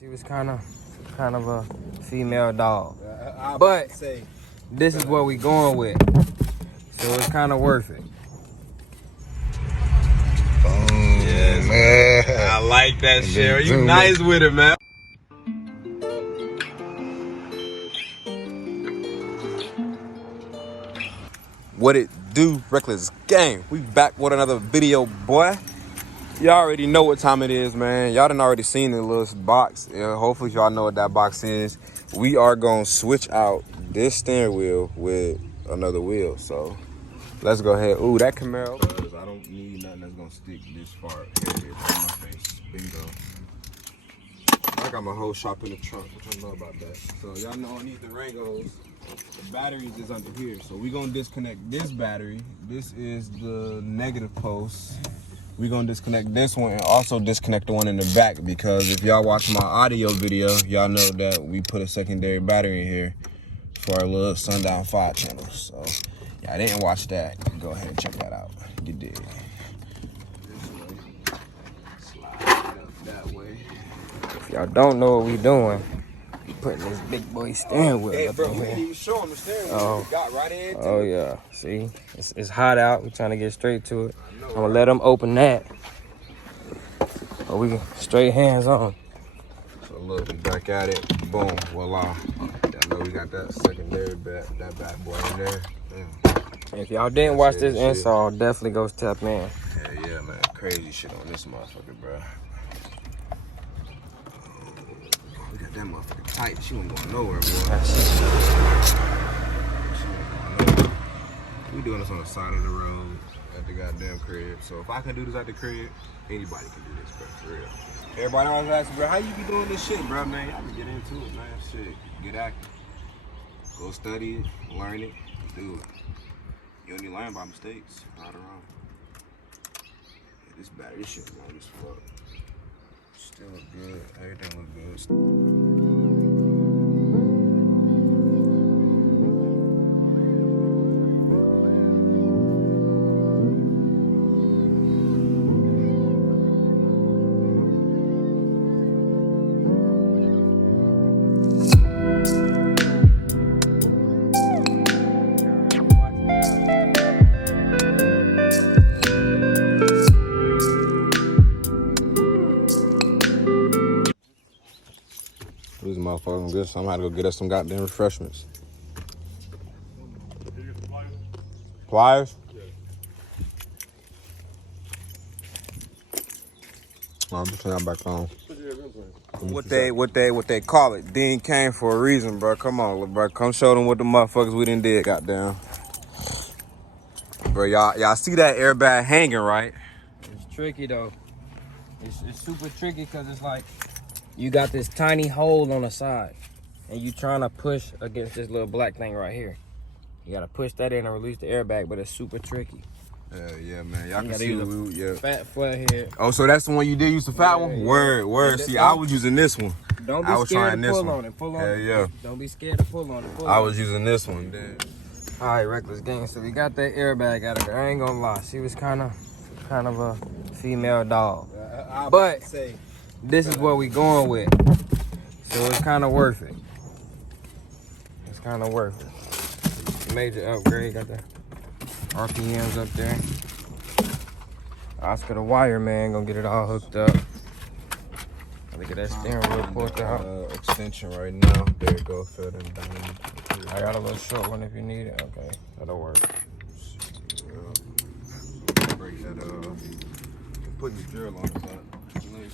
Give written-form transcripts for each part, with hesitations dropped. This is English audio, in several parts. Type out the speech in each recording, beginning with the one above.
She was kind of a female dog, but this is what we going with, so it's kind of worth it. Yes, man. I like that shit. You nice with it, man. What it do, Reckless Gang? We back with another video, boy. Y'all already know what time it is, man. Y'all done already seen the little box. Yeah, hopefully y'all know what that box is. We are gonna switch out this steering wheel with another wheel. So let's go ahead. Ooh, that Camaro. Because I don't need nothing that's gonna stick this far. Here it is on my face. Bingo. I got my whole shop in the trunk. What y'all know about that? So y'all know underneath the Durangos, the batteries is under here. So we gonna disconnect this battery. This is the negative post. We're gonna disconnect this one and also disconnect the one in the back, because if y'all watch my audio video, y'all know that we put a secondary battery in here for our little Sundown 5 channel. So y'all didn't watch that, go ahead and check that out. You did. This way. Slide it up that way. If y'all don't know what we doing, we putting this big boy steering wheel up in here. You show them the steering wheel. Got right into Oh yeah, see, it's hot out. We're trying to get straight to it. I'm gonna let them open that, or we can straight hands on. So look, we back at it. Boom, voila. Y'all know we got that secondary that bad boy in there. If y'all didn't watch this install, definitely go tap in. Yeah, man, crazy shit on this motherfucker, bro. We got that motherfucker tight. She wasn't going nowhere, boy. We doing this on the side of the road at the goddamn crib. So if I can do this at the crib, anybody can do this, bro, for real. Everybody always asks, bro, how you be doing this shit, bro, man? Y'all can get into it, man. Shit, get active. Go study it, learn it, do it. You only learn by mistakes, right or wrong. Yeah, this battery shit long as fuck. Still look good. Everything look good. These motherfuckers good, so I'm gonna go get us some goddamn refreshments. Pliers? Yeah. I'm just turn that back on. What they call it? Dean came for a reason, bro. Come on, bro. Come show them what the motherfuckers we done did, goddamn. Bro, y'all see that airbag hanging, right? It's tricky though. It's super tricky because it's like you got this tiny hole on the side and you trying to push against this little black thing right here. You gotta push that in and release the airbag, but it's super tricky. Yeah, man. Y'all can see fat foot here. Oh, so that's the one you did use the fat one? Yeah. Word. See, I was using this one. Don't be scared to pull on it. Pull on it. Yeah. Don't be scared to pull on it. I was using this one. All right, Reckless Gang. So we got that airbag out of her. I ain't gonna lie. She was kind of a female dog, but this is what we going with, so it's kind of worth it. It's kind of worth it. Major upgrade. Got the RPMs up there. Oscar the wire man gonna get it all hooked up. Look at that steering wheel pulled out. Extension right now. There you go. Fill them down. I got a little short one if you need it. Okay, that'll work. Break that put the drill on it.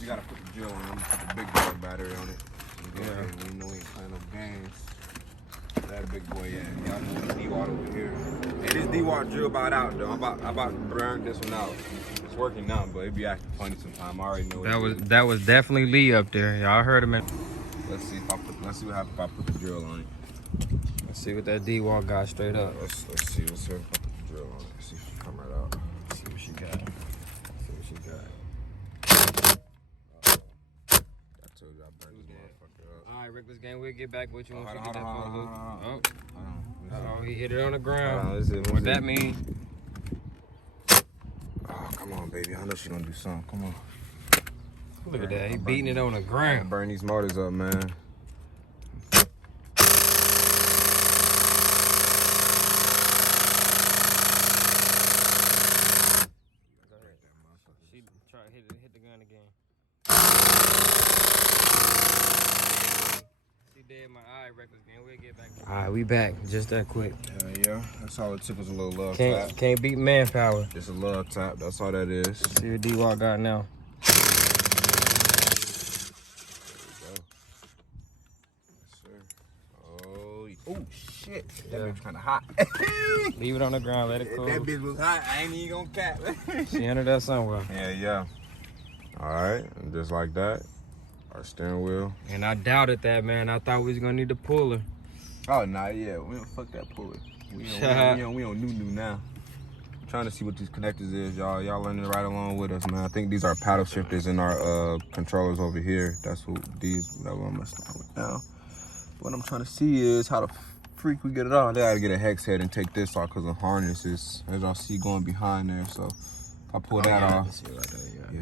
You gotta put the drill on it. Put the big boy battery on it. Yeah. We know we ain't playing no games. That big boy, yeah. Y'all know the D-Watt over here. Hey, this D-Watt drill about out though. I'm about to burn this one out. It's working now, but it be acting funny sometime. I already know that was definitely Lee up there. Y'all heard him. Let's see what happens if I put the drill on it. Let's see what that D-Watt got straight up. Let's see if I put the drill on it. See if she come right out. Let's see what she got. Alright, Reckless Gang, we'll get back with you once we get that photo. Oh, he hit it on the ground. What that mean? Oh, come on, baby. I know she gonna do something. Come on. Look at that, he beating it on the ground. Burn these motors up, man. She try to hit the gun again. She did my eye reckless again. We'll get back. All right, we back just that quick. Yeah, that's all it took was a little love tap. Can't beat manpower. Just a love tap. That's all that is. See what D-Walk got now. Oh shit, that bitch kinda hot. Leave it on the ground, let it cool. That bitch was hot, I ain't even gonna cap. She under that somewhere. Yeah. Alright, and just like that, our steering wheel. And I doubted that, man. I thought we was gonna need the puller. Oh, nah, yeah, we don't fuck that puller. We on new now. I'm trying to see what these connectors is, y'all. Y'all learning right along with us, man. I think these are paddle shifters in our controllers over here. That's what that one must have put down. What I'm trying to see is how the freak we get it off. They gotta get a hex head and take this off because the harness is, as y'all see, going behind there. So if I pull that off. Yeah.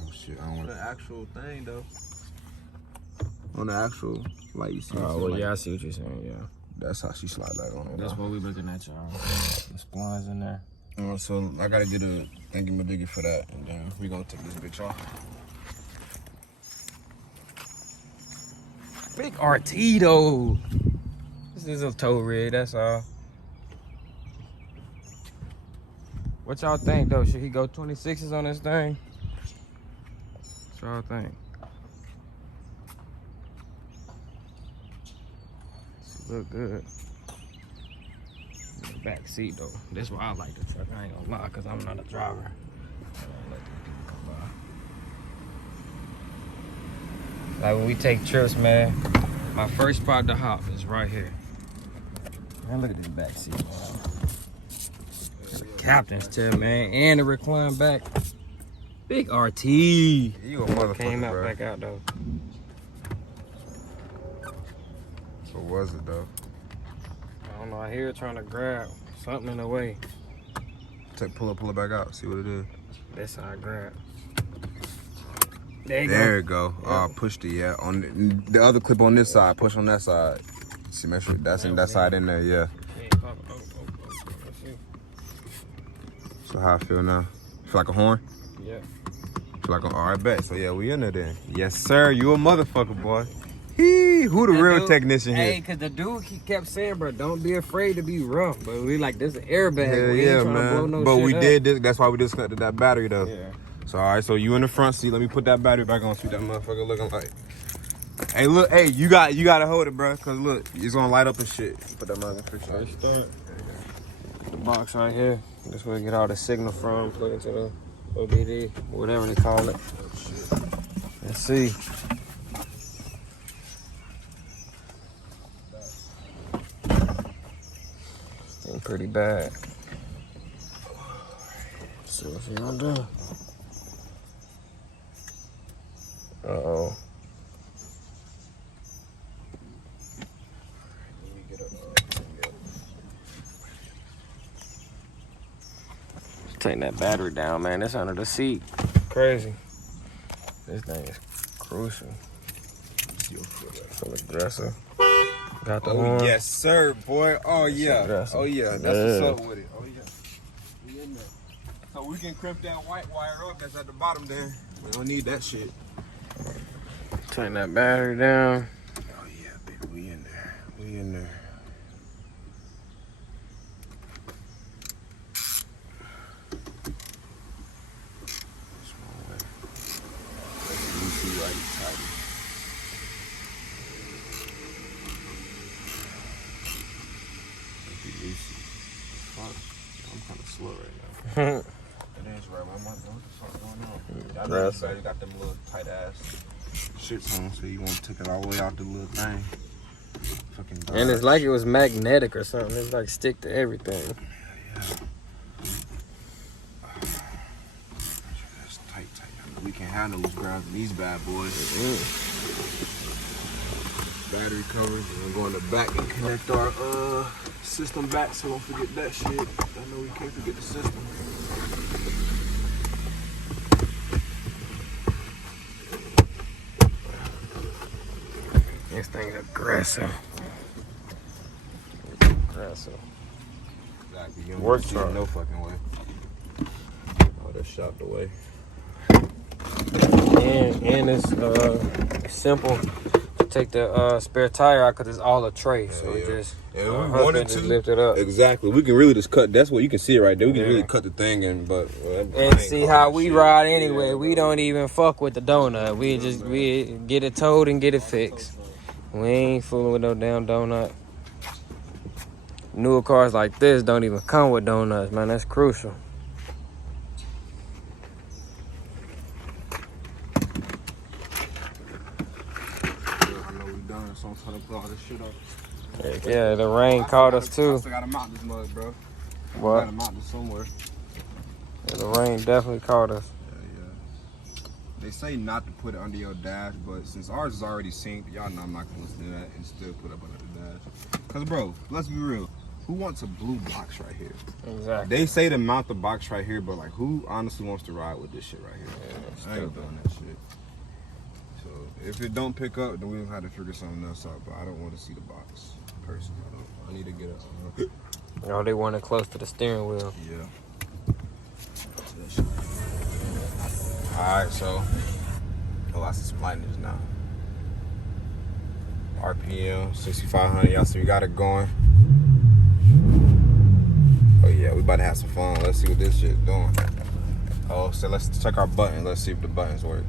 Oh shit, I don't want the actual thing though. On the actual, like you see. Oh, well, yeah, I see what you're saying, yeah. That's how she slide that on it. That's what we looking at, y'all. The splines in there. So I gotta get a thingy-majiggy for that, and then we gonna take this bitch off. Big RT though. This is a tow rig, that's all. What y'all think though? Should he go 26s on this thing? What y'all think? She look good. In the back seat though. That's why I like the truck. I ain't gonna lie, cause I'm not a driver. Like when we take trips, man, my first spot to hop is right here. Man, look at this back seat, man. The captain's chair, man, and the recline back. Big RT. You a motherfucker, Came out bro. back out though. What was it though? I don't know. I hear it trying to grab something in the way. Pull it back out. See what it is. That's how I grab. There you go. Oh, pushed it. Yeah. On the other clip on this side. Push on that side. See, make sure that's in that side in there. Yeah. So how I feel now? Feel like a horn? Yeah. Feel like all right, bet. So yeah, we in there then. Yes, sir. You a motherfucker, boy. Who the real technician here? Hey, cause the dude he kept saying, bro, don't be afraid to be rough. But we like, this is an airbag. Hell we yeah, ain't trying to blow no but shit we up. did this. That's why we disconnected that battery though. Yeah. So all right, so you in the front seat. Let me put that battery back on. See what that motherfucker looking like. Hey, look. Hey, you gotta hold it, bro. Cause look, it's gonna light up and shit. Put that motherfucker in front. The box right here. That's where we get all the signal from. Plug into the OBD, whatever they call it. Let's see. Ain't pretty bad. See what she gonna do. Uh-oh. Take that battery down, man. That's under the seat. Crazy. This thing is crucial. So aggressive. Got the horn. Yes, sir, boy. Oh yeah. Oh yeah. That's what's up with it. Oh yeah. We in there. So we can crimp that white wire up that's at the bottom there. We don't need that shit. Turn that battery down. Oh yeah, baby. We in there. We in there. I'm kind of slow right now. It is right. What's going on? Y'all got them little tight ass shits on, so you want to take it all the way out the little thing. Fucking dog. And it's like it was magnetic or something. It's like stick to everything. Yeah. That's tight. We can handle those grounds in these bad boys. Battery covers. We're going to the back and connect our system back, so don't forget that shit. I know we can't forget the system. This thing's aggressive. Aggressive. Exactly. You don't Work see it truck. no fucking way. Oh, that's shot the way. And it's simple to take the spare tire out because it's all a tray. So it just, we wanted to lift it up. Exactly. We can really just cut. That's what you can see it right there. We can really cut the thing in, but and see how we ride anyway. We don't even fuck with the donut. We get it towed and get it fixed. We ain't fooling with no damn donut. Newer cars like this don't even come with donuts, man. That's crucial. So I'm trying to put all this shit up. Yeah, the rain caught us too. I still gotta mount this mug, bro. What? I gotta mount this somewhere. Yeah, the rain definitely caught us. Yeah. They say not to put it under your dash, but since ours is already synced, y'all know I'm not gonna listen to that and still put it up under the dash. Cause bro, let's be real. Who wants a blue box right here? Exactly. They say to mount the box right here, but like who honestly wants to ride with this shit right here? Yeah, I ain't doing that shit. So if it don't pick up, then we don't have to figure something else out. But I don't want to see the box personally. I need to get a. Oh, they want it close to the steering wheel. Yeah. All right, so I see some lightness now. RPM 6,500. Y'all see we got it going. Oh yeah, we about to have some fun. Let's see what this shit's doing. Oh, so let's check our buttons. Let's see if the buttons work.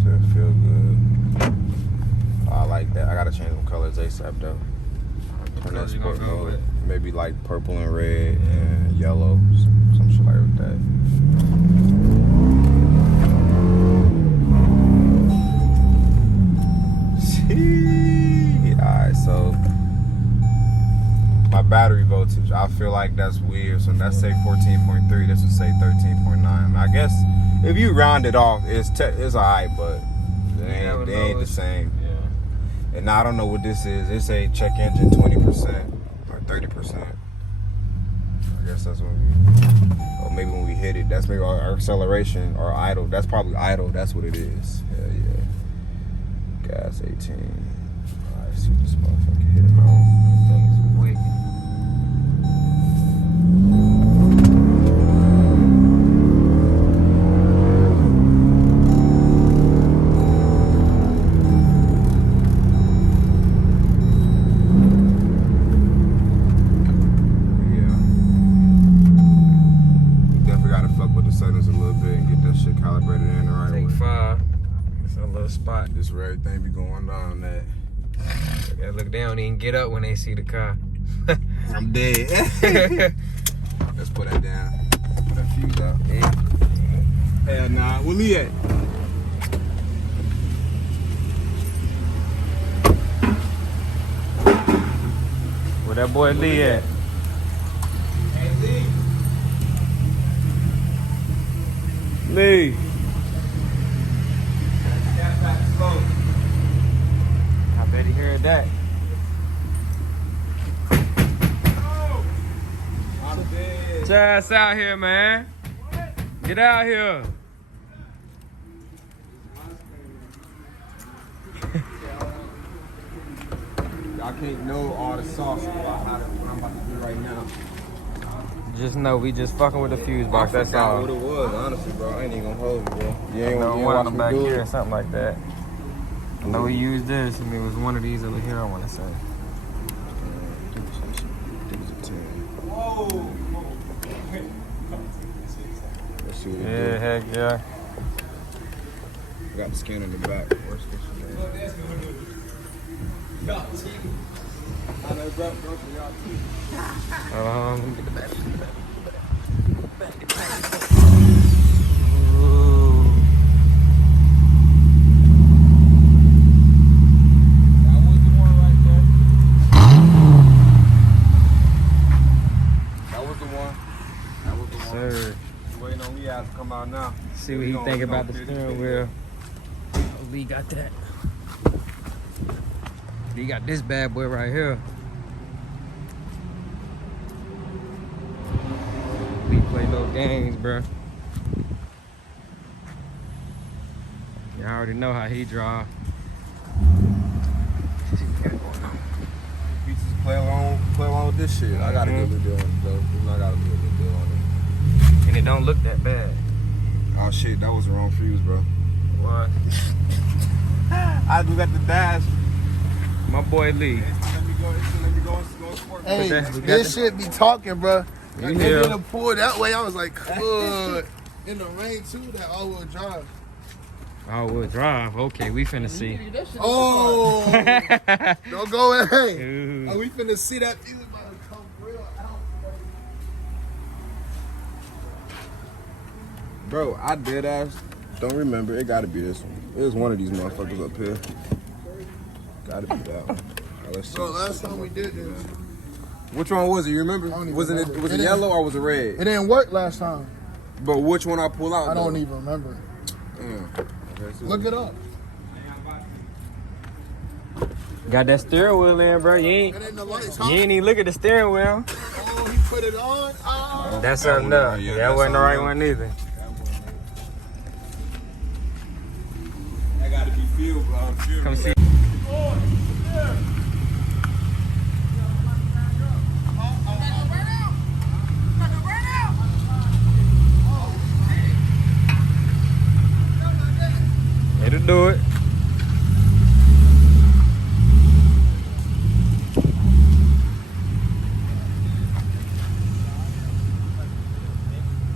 Still feel good. Oh, I like that. I gotta change them colors ASAP though. Turn that sport mode. Maybe like purple and red and yellow, some shit like that. Alright, so my battery voltage, I feel like that's weird. So that's say 14.3, this would say 13.9. I guess if you round it off, it's alright, but they ain't the same. Yeah. And I don't know what this is. It say check engine 20% or 30%. I guess that's when or maybe when we hit it, that's maybe our acceleration or idle. That's probably idle. That's what it is. Hell yeah. Gas 18. Alright, see this motherfucker hit it on. Things wicked. Spot. This where everything be going on that. Gotta look down and get up when they see the car. I'm dead. Let's put that down. Put that fuse out. Yeah. Hell nah. Where Lee at? Where that boy Lee at? Hey Lee. Lee. I bet he heard that. I'm dead. Get your ass out here, man. Get out here. Y'all can't know all the sauce about what I'm about to do right now. Just know we just fucking with the fuse box. That's all. What it was, honestly, bro. I ain't even gonna hold you, bro. You ain't No, gonna one of watch them me back do here, it. something like that. I know we used this, and it was one of these over here, I want to say. I think it's a 10. Whoa! Let's see what it Yeah, heck yeah. do. Got the skin in the back. Where's this one? I know, bro, for y'all too. Let me get the back. Come out now. See what he think about the steering wheel. Oh, Lee got that. Lee got this bad boy right here. Lee play no games, bro. You already know how he drive. Pieces play along with this shit. I got a good deal on it though. I got a good deal on it. And it don't look that bad. Oh shit, that was the wrong fuse, bro. What? I do got the dash. My boy Lee. Let me go sport. Hey, this this shit be talking, bro. You Like, hear? they did a pull that way. I was like, good. In the rain too, that all-wheel drive. Oh, we'll drive. Okay, we finna see. Oh, don't go in. Ooh. Oh, we finna see that fuse about to come real out. Bro, I dead ass don't remember. It gotta be this one. It was one of these motherfuckers up here. Gotta be that one. Alright, let's see. So last time we did this, Which one was it? You remember? I don't even Wasn't remember. it? Was It it didn't- yellow or was it red? it didn't work last time. But which one I pull out? I don't though? even remember. Okay, so Look it up. Got that steering wheel in, bro. You ain't It ain't the lights, you huh? ain't even look at the steering wheel. Oh, he put it on. Oh. That's that something one, up. yeah, That that's wasn't the right something one either. I gotta be fuel. Come see. It'll do it.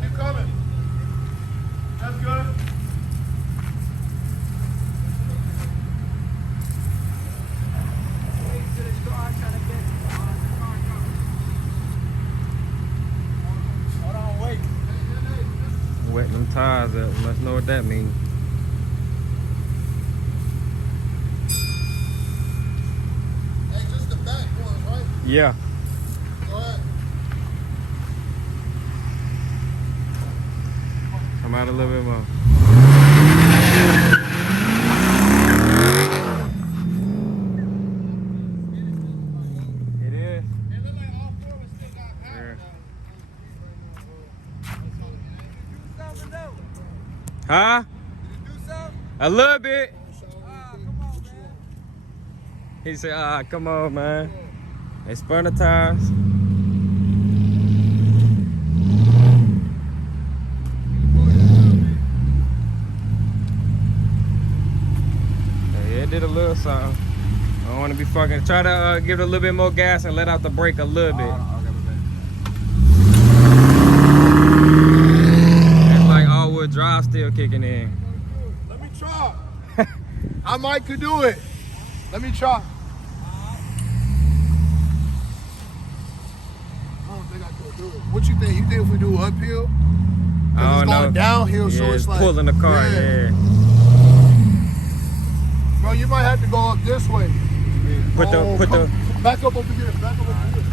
Keep coming. That's good. Wetting them tires up. Must know what that means. Hey, just the back one, right? Yeah. Go ahead. Come out a little bit more. It is. It look like all four of us still got power. Huh? A little bit. He said, come on, man. They spun the tires. Yeah, it did a little something. I don't want to be fucking. Try to give it a little bit more gas and let out the brake a little bit. It's like all-wheel drive still kicking in. Let me try. I might could do it. Let me try. I don't think I could do it. What you think? You think if we do uphill? 'Cause I it's don't going know. downhill, so Yeah, it's like pulling the car. Yeah. Bro, you might have to go up this way. Put the. Back up over here. Back up over here.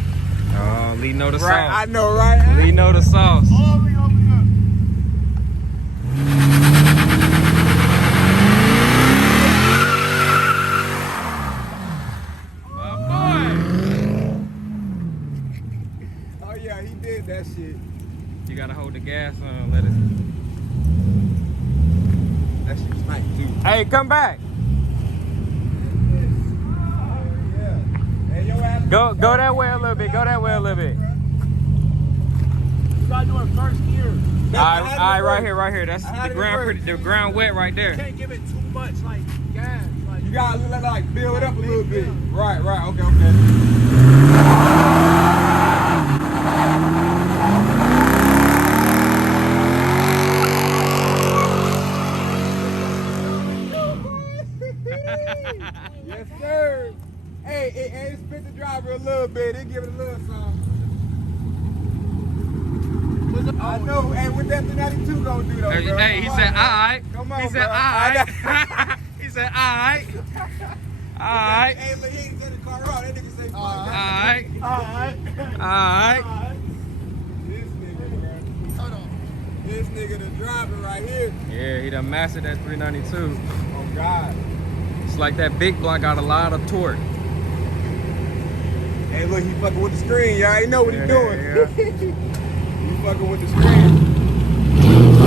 Oh, Lee know the Right, I sauce. know, right? Lee know the sauce. All the way over here. Oh yeah, he did that shit. You gotta hold the gas on. Let it. That shit's nice too. Hey, come back. Hey, your ass. Go that way a little bit. Go that way a little bit. You gotta do it first gear. All right, right here. That's had the it ground. reversed. The ground wet right there. Can't give it too much like gas. Like You gotta like build it up a little bit. Right, okay. Yes, sir. Hey, it spit the driver a little bit. It give it a little something. I know. Hey, what that 392 gonna do though, bro? Hey, he said, all right. Come on, He said, bro. all right. He said, all right. All right. Hey, look, he ain't set the car off. That nigga say, All right. alright. All right. this nigga, bro. Hold on. This nigga the driver right here. Yeah, he done mastered that 392. Oh, God. It's like that big block got a lot of torque. Hey, look, he fucking with the screen. You already know what he doing. Yeah. He fucking with the screen.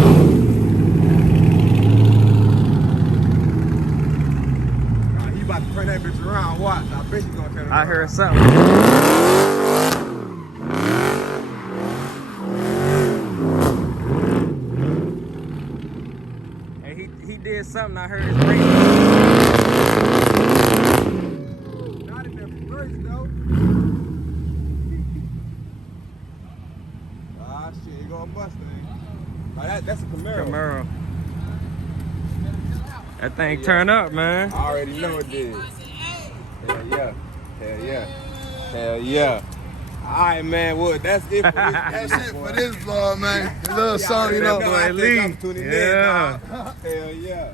I heard something. Hey, he did something. I heard his brake. Not in the first though. Ah shit, you going Mustang. Oh, that's a Camaro. Camaro. That thing turn up, man. I already know it did. Hell yeah. Hell yeah. Hell yeah. Alright, man. Well, that's it for this. That's it for this vlog, man. The little song, you know. Boy, Lee. Yeah. Hell yeah.